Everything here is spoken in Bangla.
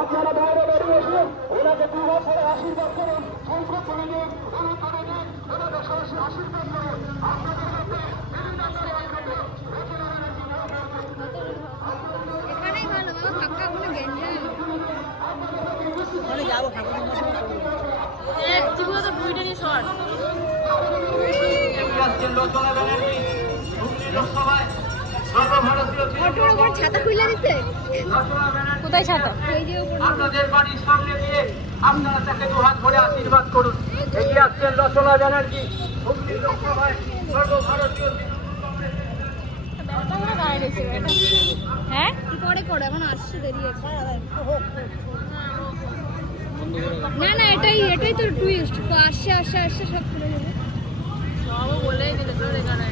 আপনারা বাইরে বেরিয়ে এসে ওনাকে দু বছরে আশীর্বাদ করুন, সংখ্যক করে দিন, ওনাদের সরাসরি আশীর্বাদ করুন। এখানেই ভালো বাবা, ফাঁকা কোনো গেঞ্জাম যাবো ঠাকুর তো দুইটা নিয়ে শর্ট অটোর উপর ছাতা খুলে দিতে। কোথায় ছাতা? এই যে আপনাদের বাড়ির সামনে দিয়ে আপনারা তাকে দুহাত ভরে আশীর্বাদ করুন। এগিয়ে আসছেন রচনা ব্যানার্জি, হুগলির লোকসভায় সর্বভারতীয় হ্যাঁ কি করে করে এখন আসছে, দেরি আছে। না না এটাই তো টুইস্ট, আসছে আসছে আসছে সব করে দেবে। সব বলেই দিলে তোর এখানে